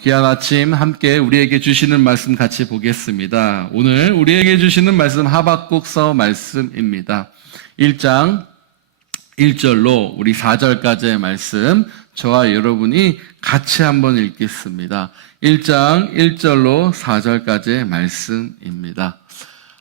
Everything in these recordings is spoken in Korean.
귀한 아침 함께 우리에게 주시는 말씀 같이 보겠습니다. 오늘 우리에게 주시는 말씀 하박국서 말씀입니다. 1장 1절로 우리 4절까지의 말씀 저와 여러분이 같이 한번 읽겠습니다. 1장 1절로 4절까지의 말씀입니다.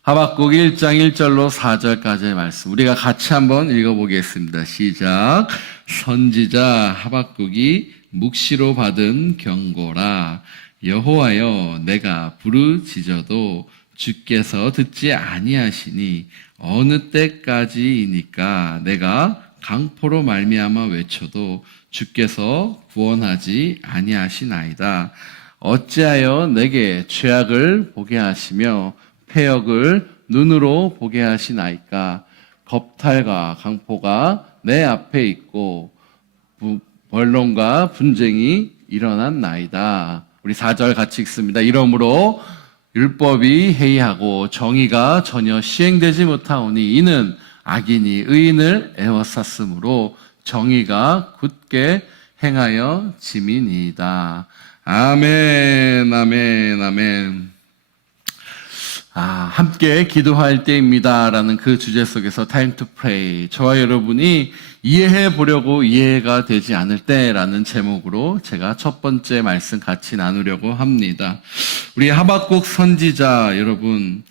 하박국 1장 1절로 4절까지의 말씀 우리가 같이 한번 읽어보겠습니다. 시작. 선지자 하박국이 묵시로 받은 경고라. 여호와여, 내가 부르짖어도 주께서 듣지 아니하시니 어느 때까지이니까 내가 강포로 말미암아 외쳐도 주께서 구원하지 아니하시나이다. 어찌하여 내게 죄악을 보게 하시며 패역을 눈으로 보게 하시나이까. 겁탈과 강포가 내 앞에 있고 변론과 분쟁이 일어났나이다. 우리 4절 같이 읽습니다. 이러므로 율법이 해이하고 정의가 전혀 시행되지 못하오니 이는 악인이 의인을 에워쌌으므로 정의가 굳게 행하여 짐이니이다. 아멘, 아멘, 아멘. 함께 기도할 때입니다 라는 그 주제 속에서 Time to Pray, 저와 여러분이 이해해 보려고 이해가 되지 않을 때라는 제목으로 제가 첫 번째 말씀 같이 나누려고 합니다. 우리 하박국 선지자 여러분,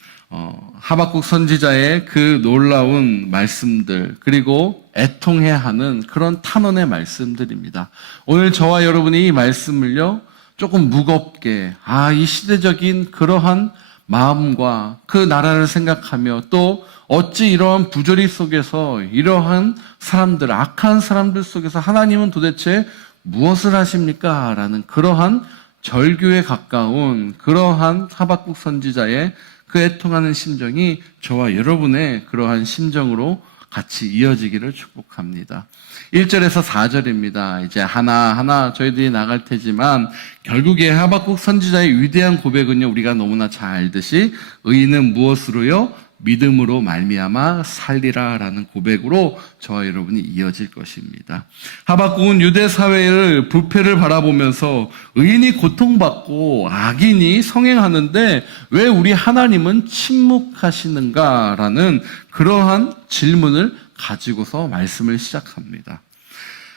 하박국 선지자의 그 놀라운 말씀들, 그리고 애통해야 하는 그런 탄원의 말씀들입니다. 오늘 저와 여러분이 이 말씀을요 조금 무겁게, 이 시대적인 그러한 마음과 그 나라를 생각하며 또 어찌 이러한 부조리 속에서 이러한 사람들, 악한 사람들 속에서 하나님은 도대체 무엇을 하십니까? 라는 그러한 절규에 가까운 그러한 하박국 선지자의 그 애통하는 심정이 저와 여러분의 그러한 심정으로 같이 이어지기를 축복합니다. 1절에서 4절입니다. 이제 하나하나 저희들이 나갈 테지만 결국에 하박국 선지자의 위대한 고백은요, 우리가 너무나 잘 알듯이 의인은 무엇으로요? 믿음으로 말미암아 살리라 라는 고백으로 저와 여러분이 이어질 것입니다. 하박국은 유대 사회의 부패를 바라보면서 의인이 고통받고 악인이 성행하는데 왜 우리 하나님은 침묵하시는가 라는 그러한 질문을 가지고서 말씀을 시작합니다.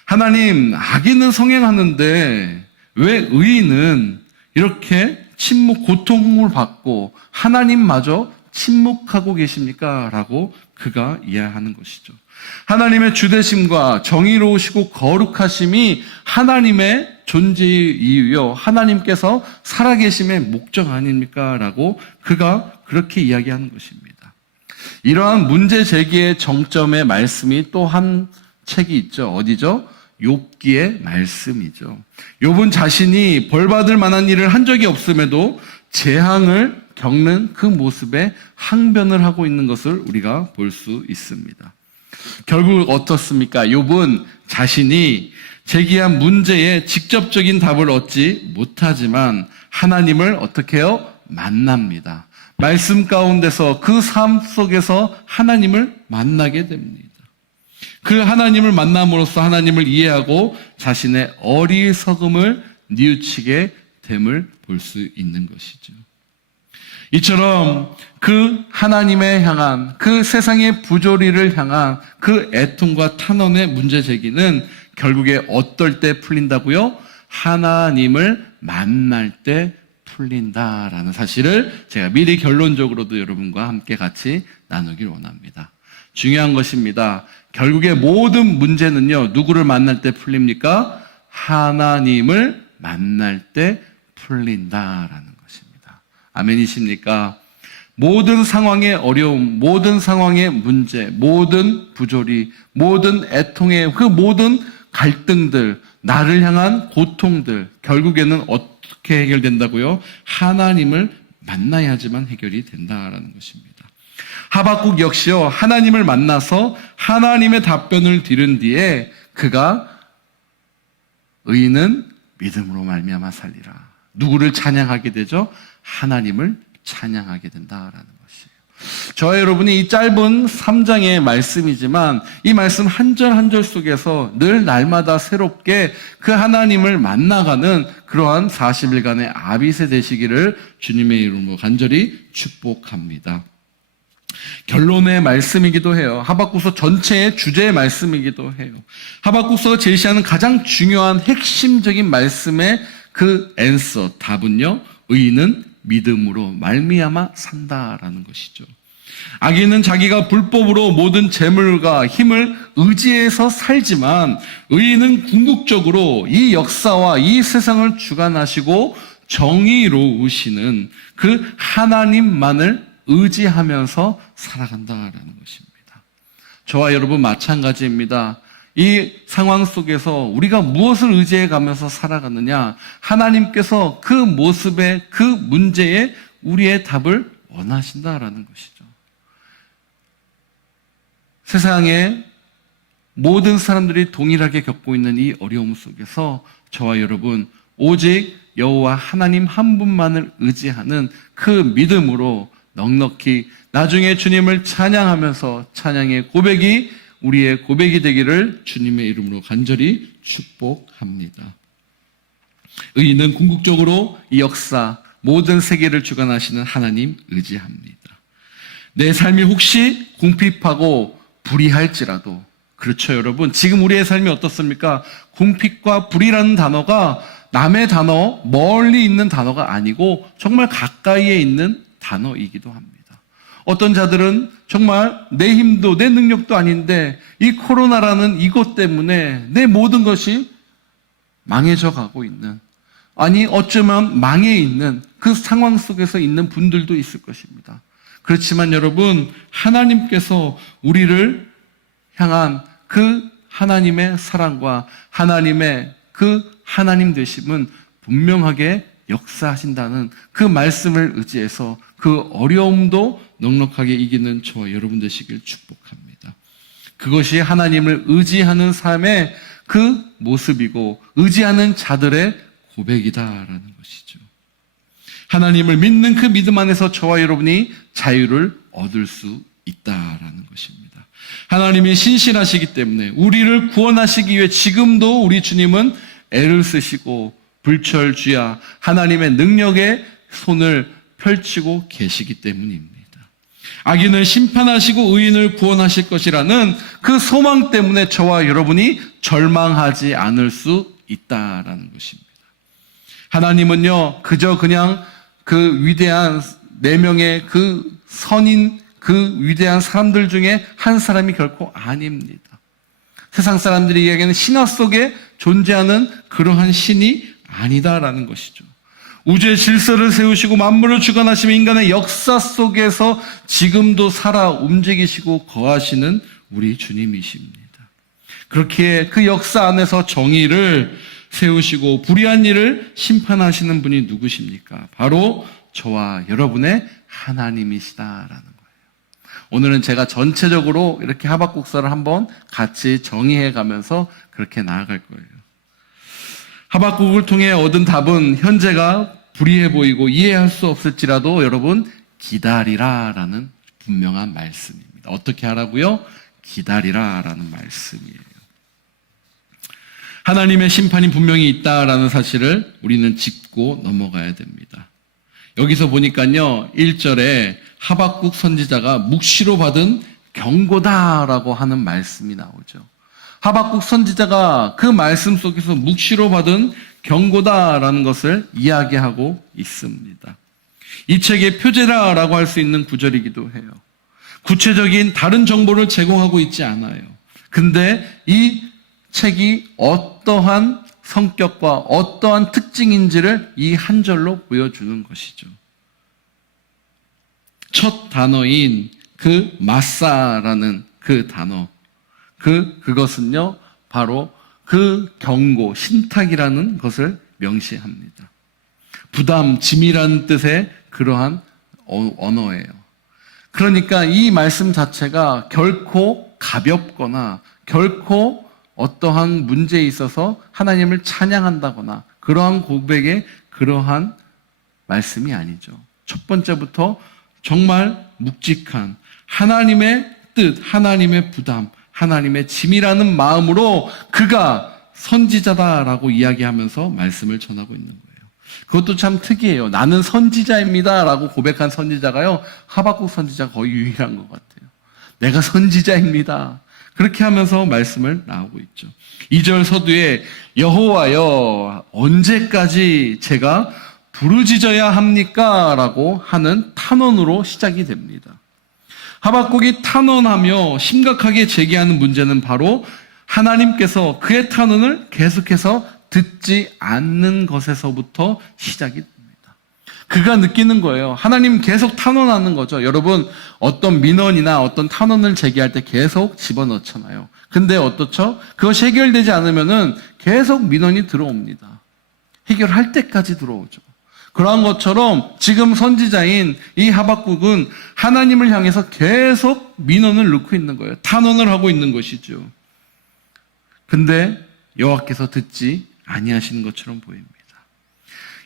하나님, 악인은 성행하는데 왜 의인은 이렇게 고통을 받고 하나님마저 침묵하고 계십니까? 라고 그가 이해하는 것이죠. 하나님의 주되심과 정의로우시고 거룩하심이 하나님의 존재의 이유요, 하나님께서 살아계심의 목적 아닙니까? 라고 그가 그렇게 이야기하는 것입니다. 이러한 문제 제기의 정점의 말씀이 또 한 책이 있죠. 어디죠? 욥기의 말씀이죠. 욥은 자신이 벌받을 만한 일을 한 적이 없음에도 재앙을 겪는 그 모습에 항변을 하고 있는 것을 우리가 볼 수 있습니다. 결국 어떻습니까? 욥은 자신이 제기한 문제에 직접적인 답을 얻지 못하지만 하나님을 어떻게 해요? 만납니다. 말씀 가운데서 그 삶 속에서 하나님을 만나게 됩니다. 그 하나님을 만남으로써 하나님을 이해하고 자신의 어리석음을 뉘우치게 됨을 볼 수 있는 것이죠. 이처럼 그 하나님에 향한, 그 세상의 부조리를 향한 그 애통과 탄원의 문제 제기는 결국에 어떨 때 풀린다고요? 하나님을 만날 때 풀린다라는 사실을 제가 미리 결론적으로도 여러분과 함께 같이 나누길 원합니다. 중요한 것입니다. 결국에 모든 문제는요, 누구를 만날 때 풀립니까? 하나님을 만날 때 풀린다라는 것입니다. 아멘이십니까? 모든 상황의 어려움, 모든 상황의 문제, 모든 부조리, 모든 애통의 그 모든 갈등들, 나를 향한 고통들, 결국에는 어떻게 해결된다고요? 하나님을 만나야지만 해결이 된다라는 것입니다. 하박국 역시요, 하나님을 만나서 하나님의 답변을 들은 뒤에 그가 의인은 믿음으로 말미암아 살리라. 누구를 찬양하게 되죠? 하나님을 찬양하게 된다라는 것이에요. 저와 여러분이 이 짧은 3장의 말씀이지만 이 말씀 한 절 한 절 속에서 늘 날마다 새롭게 그 하나님을 만나가는 그러한 40일간의 아빗이 되시기를 주님의 이름으로 간절히 축복합니다. 결론의 말씀이기도 해요. 하박국서 전체의 주제의 말씀이기도 해요. 하박국서가 제시하는 가장 중요한 핵심적인 말씀의 그 앤서, 답은요, 의인은 믿음으로 말미암아 산다라는 것이죠. 악인은 자기가 불법으로 모든 재물과 힘을 의지해서 살지만 의인은 궁극적으로 이 역사와 이 세상을 주관하시고 정의로우시는 그 하나님만을 의지하면서 살아간다라는 것입니다. 저와 여러분 마찬가지입니다. 이 상황 속에서 우리가 무엇을 의지해 가면서 살아가느냐? 하나님께서 그 모습에, 그 문제에 우리의 답을 원하신다라는 것이죠. 세상에 모든 사람들이 동일하게 겪고 있는 이 어려움 속에서 저와 여러분 오직 여호와 하나님 한 분만을 의지하는 그 믿음으로 넉넉히 나중에 주님을 찬양하면서 찬양의 고백이 우리의 고백이 되기를 주님의 이름으로 간절히 축복합니다. 의인은 궁극적으로 이 역사 모든 세계를 주관하시는 하나님 의지합니다. 내 삶이 혹시 궁핍하고 불의할지라도, 그렇죠 여러분, 지금 우리의 삶이 어떻습니까? 궁핍과 불의라는 단어가 남의 단어, 멀리 있는 단어가 아니고 정말 가까이에 있는 단어이기도 합니다. 어떤 자들은 정말 내 힘도 내 능력도 아닌데 이 코로나라는 이것 때문에 내 모든 것이 망해져 가고 있는, 아니 어쩌면 망해 있는 그 상황 속에서 있는 분들도 있을 것입니다. 그렇지만 여러분, 하나님께서 우리를 향한 그 하나님의 사랑과 하나님의 그 하나님 되심은 분명하게 역사하신다는 그 말씀을 의지해서 그 어려움도 넉넉하게 이기는 저와 여러분 되시길 축복합니다. 그것이 하나님을 의지하는 삶의 그 모습이고 의지하는 자들의 고백이다라는 것이죠. 하나님을 믿는 그 믿음 안에서 저와 여러분이 자유를 얻을 수 있다라는 것입니다. 하나님이 신실하시기 때문에 우리를 구원하시기 위해 지금도 우리 주님은 애를 쓰시고 불철주야 하나님의 능력의 손을 펼치고 계시기 때문입니다. 악인을 심판하시고 의인을 구원하실 것이라는 그 소망 때문에 저와 여러분이 절망하지 않을 수 있다라는 것입니다. 하나님은요, 그저 그냥 그 위대한 4명의 그 선인, 그 위대한 사람들 중에 한 사람이 결코 아닙니다. 세상 사람들이 이야기하는 신화 속에 존재하는 그러한 신이 아니다라는 것이죠. 우주의 질서를 세우시고 만물을 주관하시며 인간의 역사 속에서 지금도 살아 움직이시고 거하시는 우리 주님이십니다. 그렇게 그 역사 안에서 정의를 세우시고 불의한 일을 심판하시는 분이 누구십니까? 바로 저와 여러분의 하나님이시다라는 거예요. 오늘은 제가 전체적으로 이렇게 하박국서를 한번 같이 정의해 가면서 그렇게 나아갈 거예요. 하박국을 통해 얻은 답은 현재가 불의해 보이고 이해할 수 없을지라도 여러분 기다리라라는 분명한 말씀입니다. 어떻게 하라고요? 기다리라라는 말씀이에요. 하나님의 심판이 분명히 있다라는 사실을 우리는 짚고 넘어가야 됩니다. 여기서 보니까요, 1절에 하박국 선지자가 묵시로 받은 경고다라고 하는 말씀이 나오죠. 하박국 선지자가 그 말씀 속에서 묵시로 받은 경고다라는 것을 이야기하고 있습니다. 이 책의 표제라라고 할 수 있는 구절이기도 해요. 구체적인 다른 정보를 제공하고 있지 않아요. 근데 이 책이 어떠한 성격과 어떠한 특징인지를 이 한 절로 보여주는 것이죠. 첫 단어인 그 마사라는 그 단어, 그것은요, 바로 그 경고, 신탁이라는 것을 명시합니다. 부담, 짐이라는 뜻의 그러한 언어예요. 그러니까 이 말씀 자체가 결코 가볍거나 결코 어떠한 문제에 있어서 하나님을 찬양한다거나 그러한 고백의 그러한 말씀이 아니죠. 첫 번째부터 정말 묵직한 하나님의 뜻, 하나님의 부담, 하나님의 짐이라는 마음으로 그가 선지자다라고 이야기하면서 말씀을 전하고 있는 거예요. 그것도 참 특이해요. 나는 선지자입니다라고 고백한 선지자가요, 하박국 선지자가 거의 유일한 것 같아요. 내가 선지자입니다. 그렇게 하면서 말씀을 나오고 있죠. 2절 서두에 여호와여 언제까지 제가 부르짖어야 합니까? 라고 하는 탄원으로 시작이 됩니다. 하박국이 탄원하며 심각하게 제기하는 문제는 바로 하나님께서 그의 탄원을 계속해서 듣지 않는 것에서부터 시작이 됩니다. 그가 느끼는 거예요. 하나님 계속 탄원하는 거죠. 여러분, 어떤 민원이나 어떤 탄원을 제기할 때 계속 집어넣잖아요. 근데 어떻죠? 그것이 해결되지 않으면은 계속 민원이 들어옵니다. 해결할 때까지 들어오죠. 그러한 것처럼 지금 선지자인 이 하박국은 하나님을 향해서 계속 민원을 넣고 있는 거예요. 탄원을 하고 있는 것이죠. 근데 여호와께서 듣지 아니하시는 것처럼 보입니다.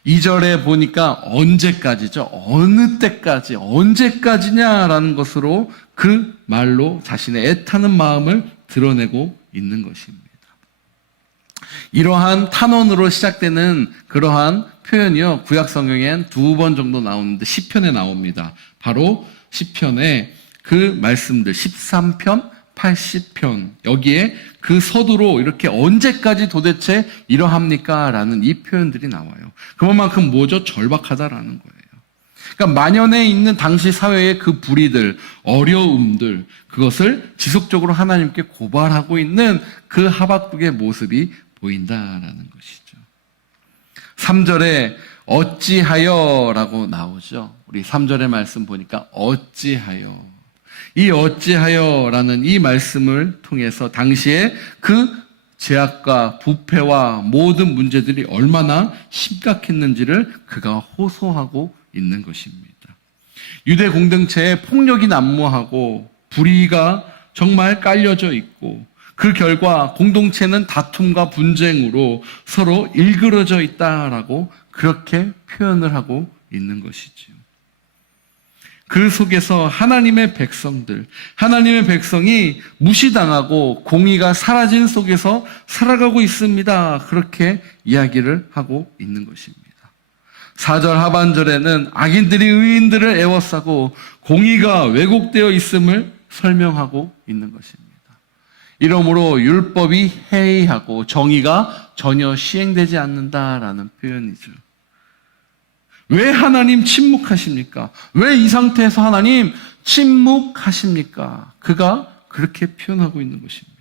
2절에 보니까 언제까지죠? 어느 때까지, 언제까지냐라는 것으로 그 말로 자신의 애타는 마음을 드러내고 있는 것입니다. 이러한 탄원으로 시작되는 그러한 표현이요, 구약 성경엔 2번 정도 나오는데 시편에 나옵니다. 바로 시편에 그 말씀들 13편, 80편 여기에 그 서두로 이렇게 언제까지 도대체 이러합니까? 라는 이 표현들이 나와요. 그만큼 뭐죠? 절박하다라는 거예요. 그러니까 만연해 있는 당시 사회의 그 불의들, 어려움들, 그것을 지속적으로 하나님께 고발하고 있는 그 하박국의 모습이 보인다라는 것이죠. 3절에 어찌하여 라고 나오죠. 우리 3절의 말씀 보니까 어찌하여. 이 어찌하여 라는 이 말씀을 통해서 당시에 그 죄악과 부패와 모든 문제들이 얼마나 심각했는지를 그가 호소하고 있는 것입니다. 유대 공동체에 폭력이 난무하고 불의가 정말 깔려져 있고 그 결과 공동체는 다툼과 분쟁으로 서로 일그러져 있다라고 그렇게 표현을 하고 있는 것이지요. 그 속에서 하나님의 백성들, 하나님의 백성이 무시당하고 공의가 사라진 속에서 살아가고 있습니다. 그렇게 이야기를 하고 있는 것입니다. 4절 하반절에는 악인들이 의인들을 애워싸고 공의가 왜곡되어 있음을 설명하고 있는 것입니다. 이러므로 율법이 해이하고 정의가 전혀 시행되지 않는다라는 표현이죠. 왜 하나님 침묵하십니까? 왜 이 상태에서 하나님 침묵하십니까? 그가 그렇게 표현하고 있는 것입니다.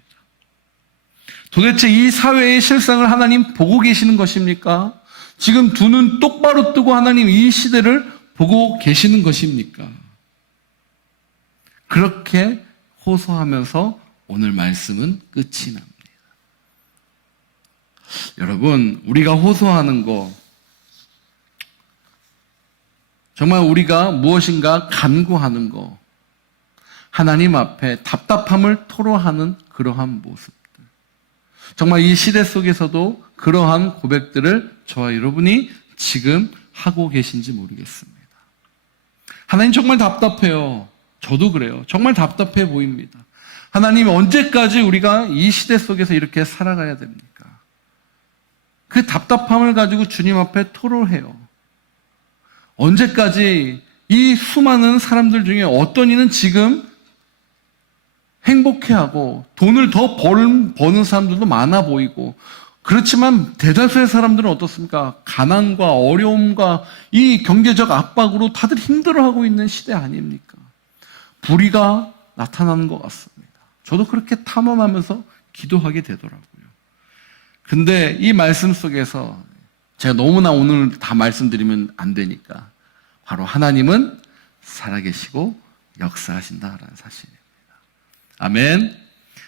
도대체 이 사회의 실상을 하나님 보고 계시는 것입니까? 지금 두 눈 똑바로 뜨고 하나님 이 시대를 보고 계시는 것입니까? 그렇게 호소하면서 오늘 말씀은 끝이 납니다. 여러분, 우리가 호소하는 거, 정말 우리가 무엇인가 간구하는 거, 하나님 앞에 답답함을 토로하는 그러한 모습들. 정말 이 시대 속에서도 그러한 고백들을 저와 여러분이 지금 하고 계신지 모르겠습니다. 하나님 정말 답답해요. 저도 그래요. 정말 답답해 보입니다. 하나님 언제까지 우리가 이 시대 속에서 이렇게 살아가야 됩니까? 그 답답함을 가지고 주님 앞에 토로해요. 언제까지 이 수많은 사람들 중에 어떤 이는 지금 행복해하고 돈을 더 버는 사람들도 많아 보이고, 그렇지만 대다수의 사람들은 어떻습니까? 가난과 어려움과 이 경제적 압박으로 다들 힘들어하고 있는 시대 아닙니까? 불의가 나타나는 것 같습니다. 저도 그렇게 탐험하면서 기도하게 되더라고요. 근데 이 말씀 속에서 제가 너무나 오늘 다 말씀드리면 안 되니까 바로 하나님은 살아계시고 역사하신다라는 사실입니다. 아멘.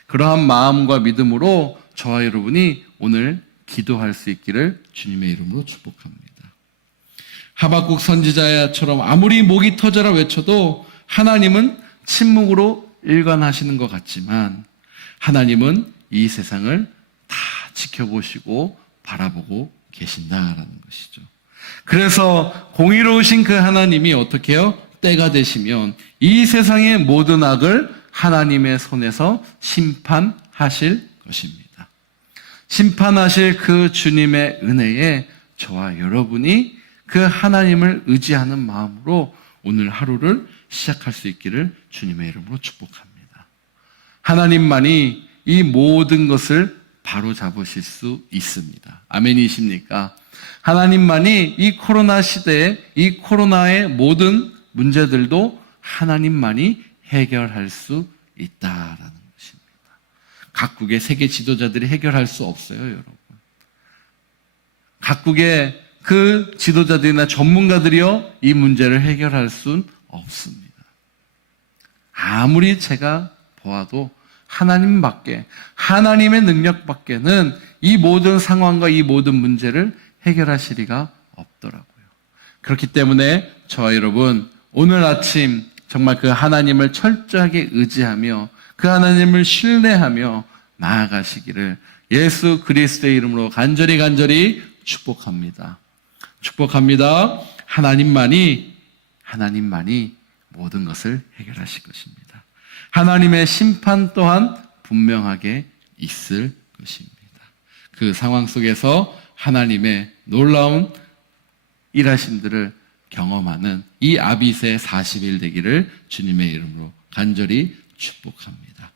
그러한 마음과 믿음으로 저와 여러분이 오늘 기도할 수 있기를 주님의 이름으로 축복합니다. 하박국 선지자처럼 아무리 목이 터져라 외쳐도 하나님은 침묵으로 일관하시는 것 같지만 하나님은 이 세상을 다 지켜보시고 바라보고 계신다라는 것이죠. 그래서 공의로우신 그 하나님이 어떻게 해요? 때가 되시면 이 세상의 모든 악을 하나님의 손에서 심판하실 것입니다. 심판하실 그 주님의 은혜에 저와 여러분이 그 하나님을 의지하는 마음으로 오늘 하루를 시작할 수 있기를 주님의 이름으로 축복합니다. 하나님만이 이 모든 것을 바로 잡으실 수 있습니다. 아멘이십니까? 하나님만이 이 코로나 시대에 이 코로나의 모든 문제들도 하나님만이 해결할 수 있다라는 것입니다. 각국의 세계 지도자들이 해결할 수 없어요, 여러분. 각국의 그 지도자들이나 전문가들이요, 이 문제를 해결할 수는 없습니다. 아무리 제가 보아도 하나님밖에, 하나님의 능력밖에는 이 모든 상황과 이 모든 문제를 해결하실 리가 없더라고요. 그렇기 때문에 저와 여러분, 오늘 아침 정말 그 하나님을 철저하게 의지하며 그 하나님을 신뢰하며 나아가시기를 예수 그리스도의 이름으로 간절히 축복합니다. 축복합니다. 하나님만이 모든 것을 해결하실 것입니다. 하나님의 심판 또한 분명하게 있을 것입니다. 그 상황 속에서 하나님의 놀라운 일하심들을 경험하는 이 아빗의 40일 되기를 주님의 이름으로 간절히 축복합니다.